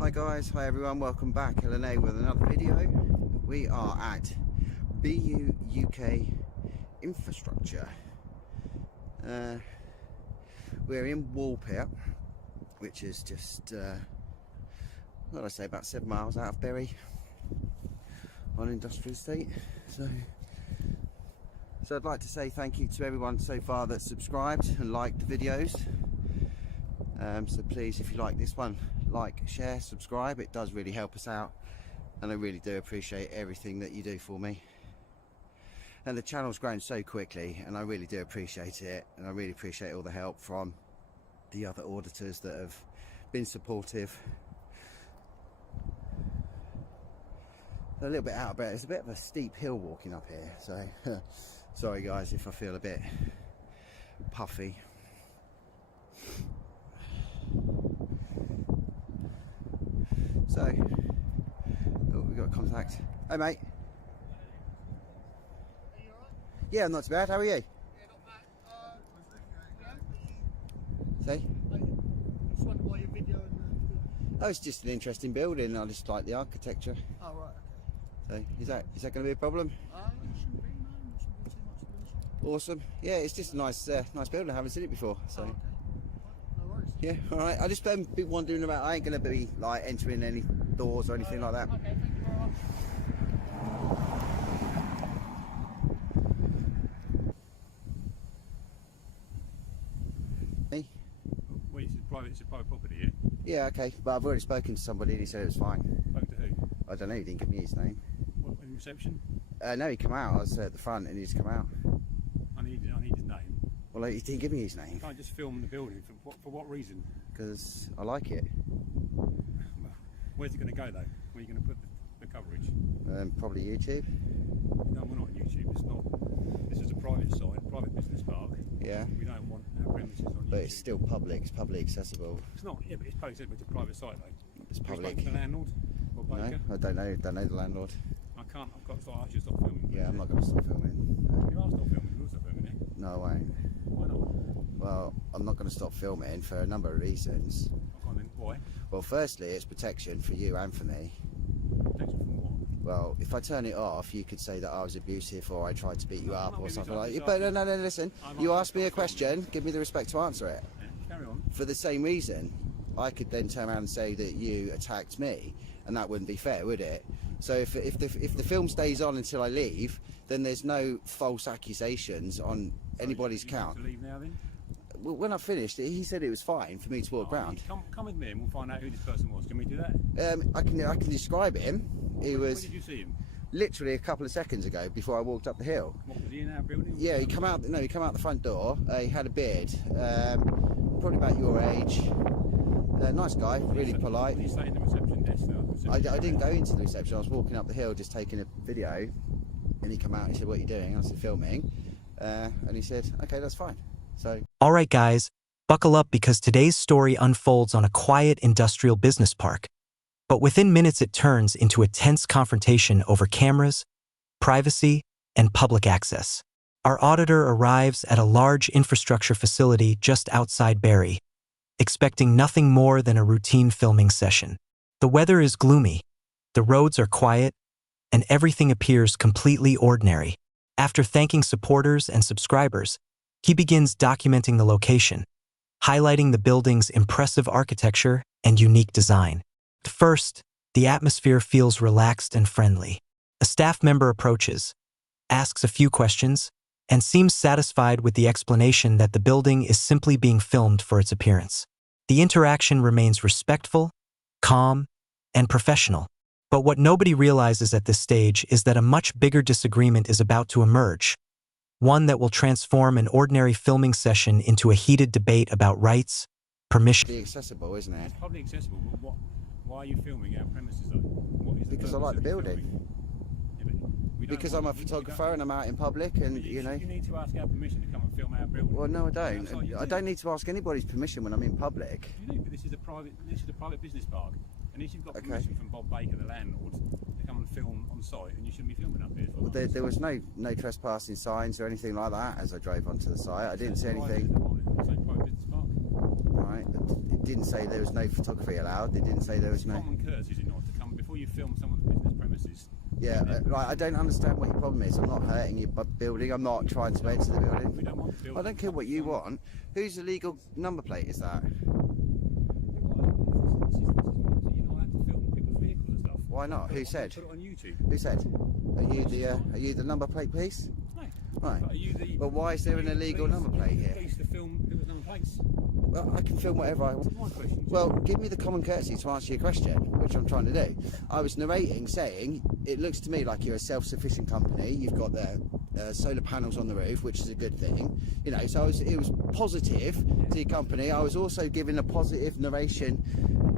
Hi guys, hi everyone, welcome back. LNA with another video. We are at BU UK Infrastructure. We're in Walpit, which is just, what did I say, about 7 miles out of Bury on Industrial Estate. So I'd like to say thank you to everyone so far that's subscribed and liked the videos. So please, if you like this one, like, share, subscribe. It does really help us out, and I really do appreciate everything that you do for me. And the channel's grown so quickly, and I really do appreciate it, and I really appreciate all the help from the other auditors that have been supportive. A little bit out of breath. It's a bit of a steep hill walking up here, so sorry guys if I feel a bit puffy. So, oh, we got contact. Hey mate. Are you alright? Yeah, I'm not too bad. How are you? Yeah, not bad. See? I just wondered why your video and Oh, it's just an interesting building. I just like the architecture. oh right, So, is that going to be a problem? okay. It shouldn't be, no, it shouldn't be too much to be honest. Awesome. Yeah, it's just a nice building. I haven't seen it before. So, Okay. No worries. yeah, all right. I just been wondering about. I ain't going to be like entering any doors or anything like that. Okay, thank you very much. Me? Well, it's a private property, yeah? Yeah, okay. But I've already spoken to somebody and he said it was fine. Spoke to who? I don't know. He didn't give me his name. What, in reception? No, he came out. I was at the front and he's come out. I need his name. Well, he didn't give me his name You can't just film the building. For what reason? because I like it. Well, where's it going to go, though? Where are you going to put the coverage? Probably YouTube. No, we're not on YouTube. It's not. This is a private site, private business park. Yeah. We don't want our premises on YouTube. But it's still public. It's publicly accessible. It's not. Yeah, but it's public. It's a private site, though. It's Have you spoken public. to the landlord or No, Baker? I don't know. Don't know the landlord. I can't. I've got to ask you to stop filming. Yeah, I'm not going to stop filming. You are stop filming. You will stop filming, eh? No, I won't. Why not? Well, I'm not going to stop filming for a number of reasons. I can't then. Why? Well, firstly, it's protection for you and for me. Protection from what? Well, if I turn it off, you could say that I was abusive or I tried to beat you No, I'm up not or being something abusive, like I'm that. just But no, listen. I'm You not asked me a stop filming. question. Give me the respect to answer it. Yeah, carry on. For the same reason, I could then turn around and say that you attacked me, and that wouldn't be fair, would it? So if the film stays on until I leave, then there's no false accusations on anybody's You want count. to leave now then? Well, when I finished it, he said it was fine for me to walk around. Come with me and we'll find out who this person was. Can we do that? I can describe him. He When was did you see him? literally a couple of seconds ago before I walked up the hill. What, was he in our building? Yeah, he come out. No, he come out the front door. He had a beard, probably about your age. Nice guy, really polite. Did he say in the reception desk? I didn't go into the reception. I was walking up the hill, just taking a video, and he come out and he said, "What are you doing?" I said, "Filming," and he said, "Okay, that's fine." So All right, guys, buckle up because today's story unfolds on a quiet industrial business park. But within minutes, it turns into a tense confrontation over cameras, privacy, and public access. Our auditor arrives at a large infrastructure facility just outside Bury, expecting nothing more than a routine filming session. The weather is gloomy, the roads are quiet, and everything appears completely ordinary. After thanking supporters and subscribers, he begins documenting the location, highlighting the building's impressive architecture and unique design. First, the atmosphere feels relaxed and friendly. A staff member approaches, asks a few questions, and seems satisfied with the explanation that the building is simply being filmed for its appearance. The interaction remains respectful, calm, and professional. But what nobody realizes at this stage is that a much bigger disagreement is about to emerge, one that will transform an ordinary filming session into a heated debate about rights, permission. be accessible, isn't it? It's publicly accessible, but why are you filming our premises though? What is the Because I purpose like the of you building. filming? Yeah, but we don't Because want- I'm a we photographer don't- and I'm out in public, and but you know. You need to ask our permission to come and film our building. Well, no, I That's what don't. you I do. don't need to ask anybody's permission when I'm in public. You do, but this is a private business park. And if you've got Okay. permission from Bob Baker, the landlord, to come and film on site, and you shouldn't be filming up here. as well. Well, there was no trespassing signs or anything like that as I drove onto the site. I didn't see anything. It's a private business park. Right, It didn't say there was no photography allowed. It didn't say there was no. Common courtesy, is it not, to come before you film someone's business premises? Yeah, right. I don't understand what your problem is. I'm not hurting your building. I'm not trying to enter the building. We don't want the building. I don't care what you want. Whose illegal number plate is that? You're not allowed to film people's vehicles and stuff. Why not? Who said? Put it on YouTube. Who said? Are you the number plate police? No. Right. Are you the? Well, why is there an illegal number plate here? Police to film people's number plates. Well, I can film whatever I want. My question. Well, give me the common courtesy to answer your question, which I'm trying to do. I was narrating, saying, it looks to me like you're a self-sufficient company. You've got the solar panels on the roof, which is a good thing. You know, so it was positive to your company. I was also giving a positive narration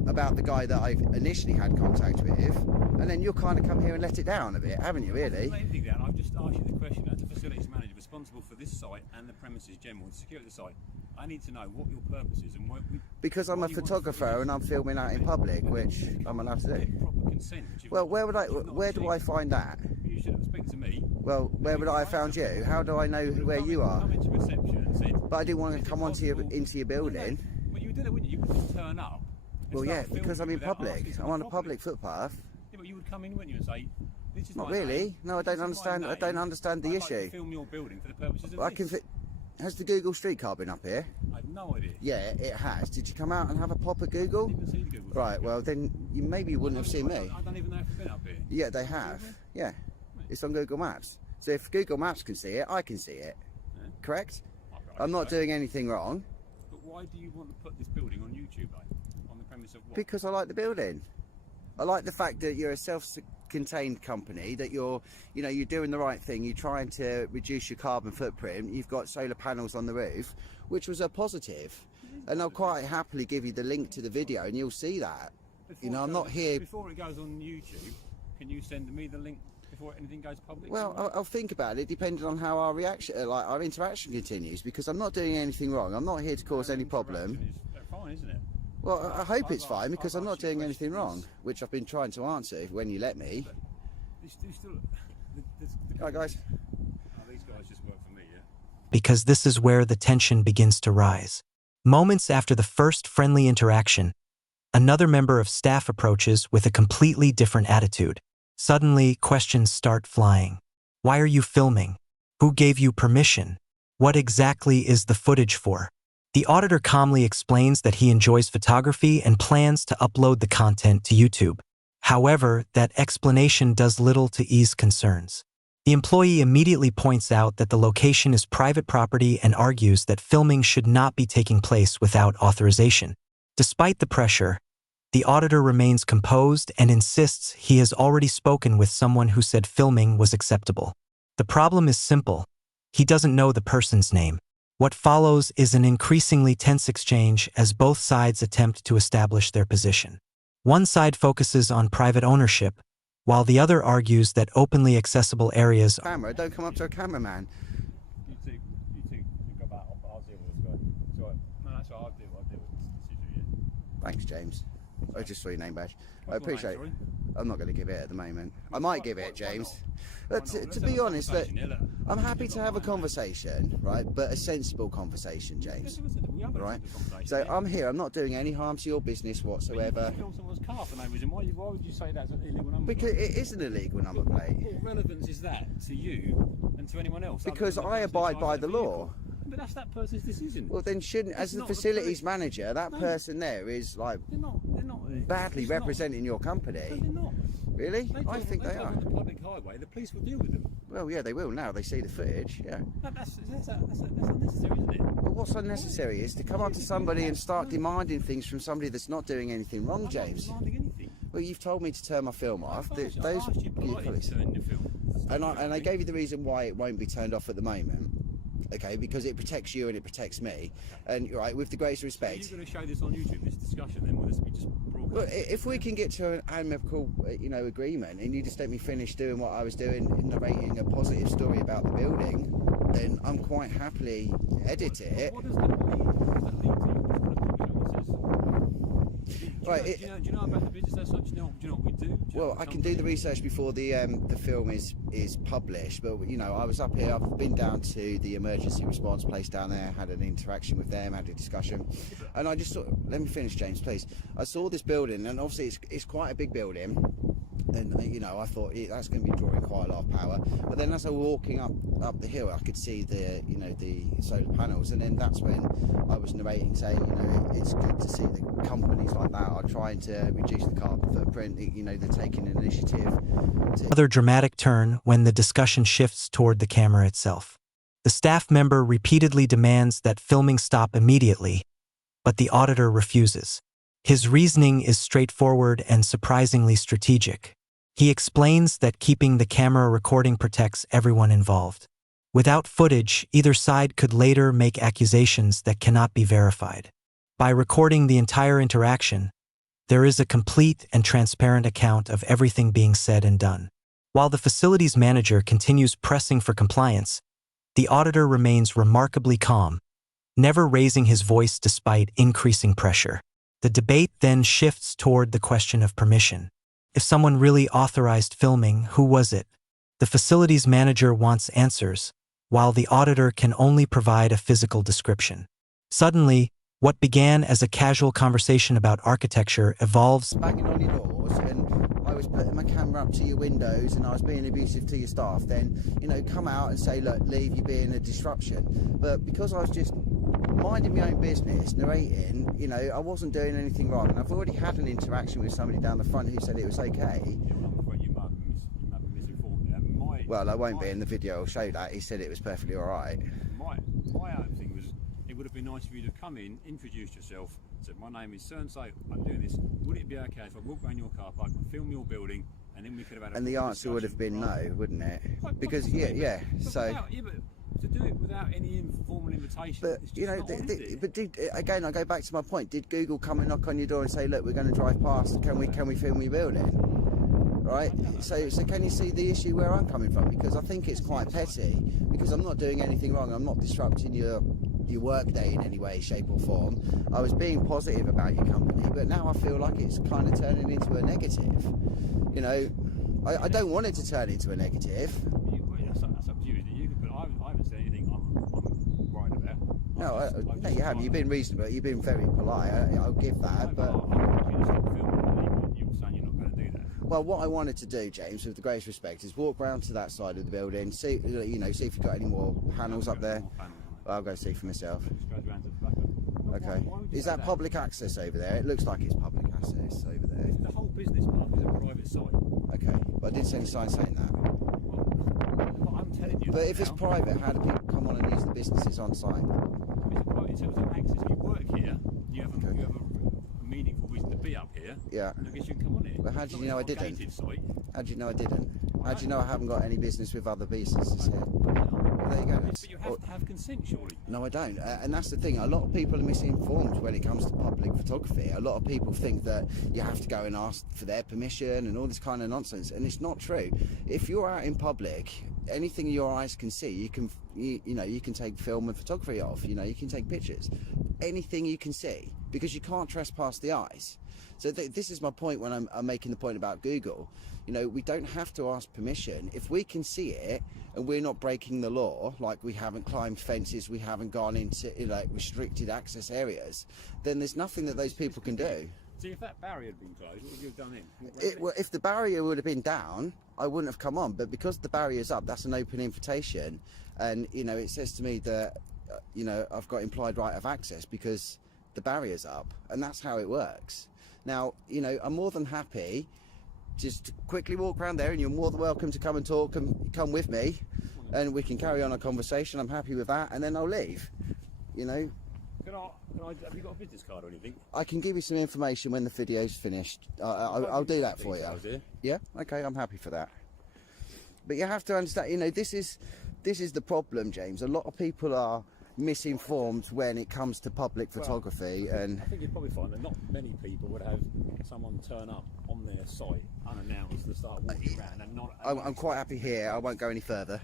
about the guy that I initially had contact with, and then you'll kind of come here and let it down a bit, haven't you, really? I've anything down. I've just asked you the question as a facilities manager responsible for this site and the premises general, the security of the site. I need to know what your purpose is and what because I'm a photographer and I'm filming out in public, which I'm allowed to do. Proper consent. Well, where do I find that? You should have spoken to me. Well, where would I have found you? How do I know where you are? Come into reception and said. But I didn't want to come into your building. Well, you did it, wouldn't you? You would just turn up. Well, yeah, because I'm in public. I'm on a public footpath. Yeah, but you would come in, wouldn't you, and say, "This is Not my really. name. No, I don't This is my understand. I name. don't understand the I'd like to issue. film your building for the purposes of I this." can. Has the Google Street Car been up here? I have no idea. Yeah, it has. Did you come out and have a pop at Google? I didn't even see the Google. Right. Well, then you wouldn't have seen me. I don't even know if you've been up here. Yeah, they have. Yeah, it's on Google Maps. So if Google Maps can see it, I can see it. Yeah. Correct? I I'm not doing anything wrong. But why do you want to put this building on YouTube, though? On the premise of what? Because I like the building. I like the fact that you're a self-contained company, that you're doing the right thing. You're trying to reduce your carbon footprint. You've got solar panels on the roof, which was a positive. And I'll quite happily give you the link to the video, and you'll see that. I'm not here. Before it goes on YouTube, can you send me the link before anything goes public? Well, I'll think about it, depending on how our reaction, our interaction continues. Because I'm not doing anything wrong. I'm not here to cause any problem. It's fine, isn't it? Well, I hope it's fine, because I'm not doing anything wrong, which I've been trying to answer when you let me. Hi guys. These guys just work for me, yeah? Because this is where the tension begins to rise. Moments after the first friendly interaction, another member of staff approaches with a completely different attitude. Suddenly, questions start flying. Why are you filming? Who gave you permission? What exactly is the footage for? The auditor calmly explains that he enjoys photography and plans to upload the content to YouTube. However, that explanation does little to ease concerns. The employee immediately points out that the location is private property and argues that filming should not be taking place without authorization. Despite the pressure, the auditor remains composed and insists he has already spoken with someone who said filming was acceptable. The problem is simple. He doesn't know the person's name. What follows is an increasingly tense exchange as both sides attempt to establish their position. One side focuses on private ownership, while the other argues that openly accessible areas are... Camera, don't come up to a cameraman. You two think about it. I'll deal with this guy. It's all right. No, that's all right. I'll deal with this issue, yeah. Thanks, James. I just saw your name badge. I What's your appreciate name, it. sorry? I'm not going to give it at the moment. I might give it, Why James. not? But Why not? to Let's be have a honest, look, conversation, yeah, look. I'm happy to have a conversation, right? But a sensible conversation, James. We have a Right? conversation, So yeah. I'm here. I'm not doing any harm to your business But whatsoever. you film someone's car for no reason. Why would you say that's an illegal number? Because it is an illegal number plate. What relevance is that to you and to anyone else? Because other than the I person abide inside by the the vehicle? law. But that's that person's decision. Well, then shouldn't, as It's the not the facilities person- manager, that No. person there is like They're not. badly it's not. representing your No, company. they're not. Really? They I drive- think they drive are. on the public highway. The police will deal with them. Well, yeah, they will now. They see the footage. Yeah. That's unnecessary, isn't it? But what's unnecessary is to come up to somebody and start demanding things from somebody that's not doing anything wrong, I'm James. not demanding anything. Well, you've told me to turn my film off. I asked you You politely police. to turn your film. And I gave you the reason why it won't be turned off at the moment. Okay, because it protects you and it protects me. And right, with the greatest Are respect. you going to show this on YouTube, this discussion, then? Will this be just broadcast? Well, if we can get to an amicable, agreement, and you just let me finish doing what I was doing, narrating a positive story about the building, then I'm quite happily edit it. What does that mean? What does that lead to? Right, Do you know about the business as such? No. you know what we do? Do you know Well, what I the can do the research before the film is published. But you know, I was up here. I've been down to the emergency response place down there. Had an interaction with them. Had a discussion, and I just thought, let me finish, James, please. I saw this building, and obviously it's quite a big building. And you know, I thought that's going to be drawing quite a lot of power. But then as I was walking up the hill, I could see the solar panels, and then that's when I was narrating, saying, you know, it's good to see that companies like that are trying to reduce the carbon footprint. You know, they're taking an initiative. Another dramatic turn when the discussion shifts toward the camera itself. The staff member repeatedly demands that filming stop immediately, but the auditor refuses. His reasoning is straightforward and surprisingly strategic. He explains that keeping the camera recording protects everyone involved. Without footage, either side could later make accusations that cannot be verified. By recording the entire interaction, there is a complete and transparent account of everything being said and done. While the facilities manager continues pressing for compliance, the auditor remains remarkably calm, never raising his voice despite increasing pressure. The debate then shifts toward the question of permission. If someone really authorized filming, who was it? The facilities manager wants answers, while the auditor can only provide a physical description. Suddenly, what began as a casual conversation about architecture evolves. Banging on your doors, and I was putting my camera up to your windows, and I was being abusive to your staff, then, you know, come out and say, look, leave, you're being a disruption. But because I was just minding my own business, narrating, you know, I wasn't doing anything wrong, and I've already had an interaction with somebody down the front who said it was okay. Well, I won't be in the video. I'll show that. He said it was perfectly all right. My own thing was, it would have been nice for you to come in, introduce yourself, said, my name is so-and-so, I'm doing this. Would it be okay if I walk around your car park and film your building, and then we could have had a... And the answer would have been no, wouldn't it? Because, yeah, so... To do it without any informal invitation, but it's just you know, not on, is it? but again, I go back to my point. Did Google come and knock on your door and say, look, we're going to drive past, can we film your building? Right, so can you see the issue where I'm coming from? Because I think it's quite petty, because I'm not doing anything wrong. I'm not disrupting your work day in any way, shape or form. I was being positive about your company, but now I feel like it's kind of turning into a negative. You know, I don't want it to turn into a negative. That's up to you. I haven't said anything I'm worried about. No, you haven't. You've been reasonable. You've been very polite. I'll give that, but... Well, what I wanted to do, James, with the greatest respect, is walk round to that side of the building, see, you know, see if you've got any more panels up there. I'll go see for myself. Okay. Is that public access over there? It looks like it's public access over there. The whole business park is a private site. Okay, but I didn't see any sign saying that. Well, I'm telling you. But if it's private, how do people come on and use the businesses on site? In terms of access, you work here, you have a meaningful reason to be up here. Yeah. I guess you can come on here. But how do you know I didn't? How do you know I didn't? How do you know I haven't got any business with other businesses here? Well, there you go. But you have to have consent, surely. No, I don't. And that's the thing. A lot of people are misinformed when it comes to public photography. A lot of people think that you have to go and ask for their permission and all this kind of nonsense. And it's not true. If you're out in public, anything your eyes can see, you can take film and photography of. You know, you can take pictures. Anything you can see, because you can't trespass the eyes. So this is my point when I'm making the point about Google. You know, we don't have to ask permission. If we can see it and we're not breaking the law, like we haven't climbed fences, we haven't gone into like restricted access areas, then there's nothing that those people can do. See, if that barrier had been closed, what would you have done then? Well, if the barrier would have been down, I wouldn't have come on. But because the barrier's up, that's an open invitation. And, you know, it says to me that, you know, I've got implied right of access because the barrier's up. And that's how it works. Now, you know, I'm more than happy just to quickly walk around there, and you're more than welcome to come and talk and come with me, and we can carry on a conversation. I'm happy with that, and then I'll leave. You know. Have you got a business card or anything? I can give you some information when the video's finished. I'll do that for you. Yeah. Okay. I'm happy for that. But you have to understand. You know, this is the problem, James. A lot of people are misinformed when it comes to public photography, and I think you'd probably find that not many people would have someone turn up on their site unannounced to start walking around and not. I'm quite happy here. I won't go any further.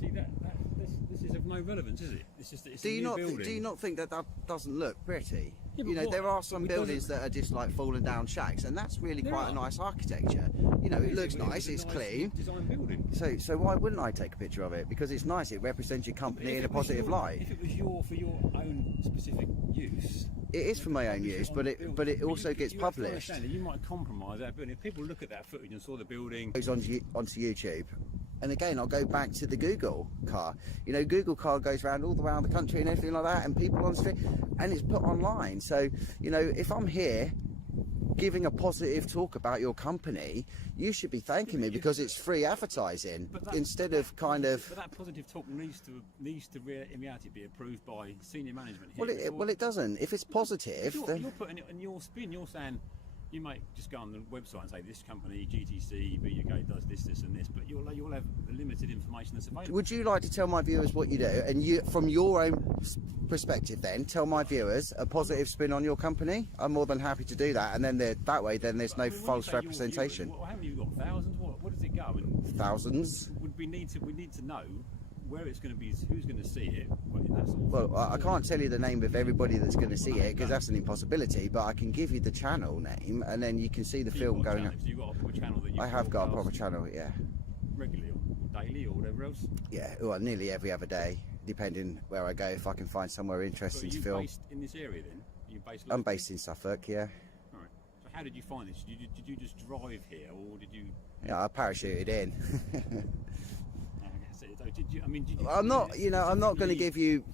See this is of no relevance, is it? It's just it's do you a new building. Do you not think that doesn't look pretty? Yeah, but you know, what- there are some but doesn't- buildings that are just like fallen down shacks, and that's really There quite a are. nice architecture. You know, it looks But nice, a it's nice clean. design building. So why wouldn't I take a picture of it? Because it's nice. It represents your company If in a it was positive your- light. If it was for your own specific use. It is for my own use, but it also gets you have to published. understand that you might compromise that building. If people look at that footage and saw the building, Goes onto YouTube. And again, I'll go back to the Google car. You know, Google car goes around all around the country and everything like that, and people on the street, and it's put online. So, you know, if I'm here giving a positive talk about your company, you should be thanking me because it's free advertising instead of kind of. But that positive talk needs to in reality be approved by senior management. Here Well, it doesn't. If it's positive, then you're putting it in your spin. You're saying. You might just go on the website and say this company, GTC, BUK does this, and this, but you'll have the limited information that's available. would you like to tell my viewers what you do, and you, from your own perspective, then tell my viewers a positive spin on your company? I'm more than happy to do that, and then that way, then there's no I mean, when you false say your representation. viewers, how many have you got? Thousands? Where does it go? And Thousands. we need to know where it's going to be, who's going to see it. That sort of Well, thing. I can't tell you the name of everybody that's going to see it because that's an impossibility. But I can give you the channel name, and then you can see the So film you've got a going. channel, so you've got a proper channel that you I have got a proper broadcast channel, yeah, regularly or daily or whatever else. yeah. Well, nearly every other day, depending where I go. If I can find somewhere So are interesting to you film. based in this area then? Are you based I'm locally? based in Suffolk, yeah. All right. So how did you find this? Did you just drive here, or did you? Yeah, I parachuted in. Did you? I mean, did you? I'm not, you know, I'm not going to specifically- give you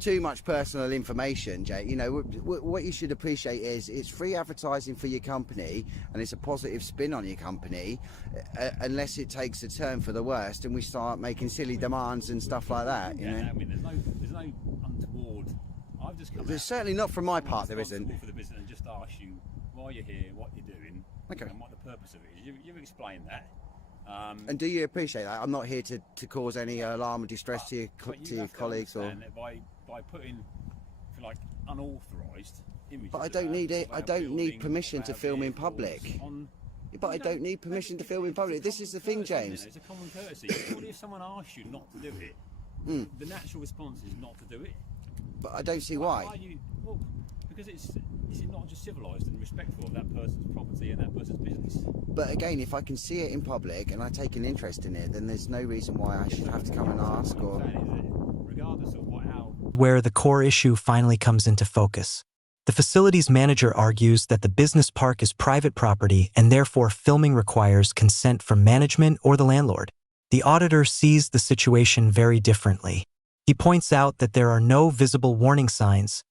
too much personal information, Jay. You know, what you should appreciate is it's free advertising for your company, and it's a positive spin on your company, unless it takes a turn for the worst and we start making silly demands and stuff like that. You Yeah, know, I mean, there's no untoward. I've just come there's out certainly not from my part. There responsible isn't. for the business and just asked you why you're here, what you're doing, Okay. and what the purpose of it is. You've explained that. And do you appreciate that? I'm not here to cause any alarm or distress to But you your have to colleagues or. understand that by putting, if you like, unauthorised images. But I don't need it. I about don't need buildings, permission to about film in vehicles public. on- But I don't need permission to film in public. This is the thing, James. It's a common courtesy. Surely if someone asks you not to do it, the natural response is not to do it. But I don't see Why why. are you? Well, because it's not just civilised and respectful of that person's property and that person's business. But again, if I can see it in public and I take an interest in it, then there's no reason why I should have to come and ask What or. I'm saying is that regardless of how Where the core issue finally comes into focus. The facilities manager argues that the business park is private property and therefore filming requires consent from management or the landlord. The auditor sees the situation very differently. He points out that there are no visible warning signs,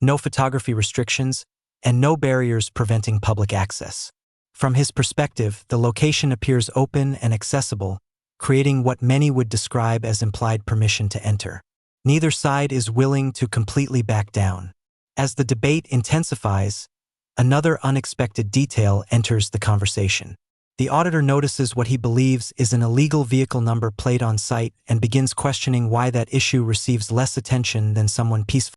no photography restrictions, and no barriers preventing public access. From his perspective, the location appears open and accessible, creating what many would describe as implied permission to enter. Neither side is willing to completely back down. As the debate intensifies, another unexpected detail enters the conversation. The auditor notices what he believes is an illegal vehicle number plate on site and begins questioning why that issue receives less attention than someone peaceful.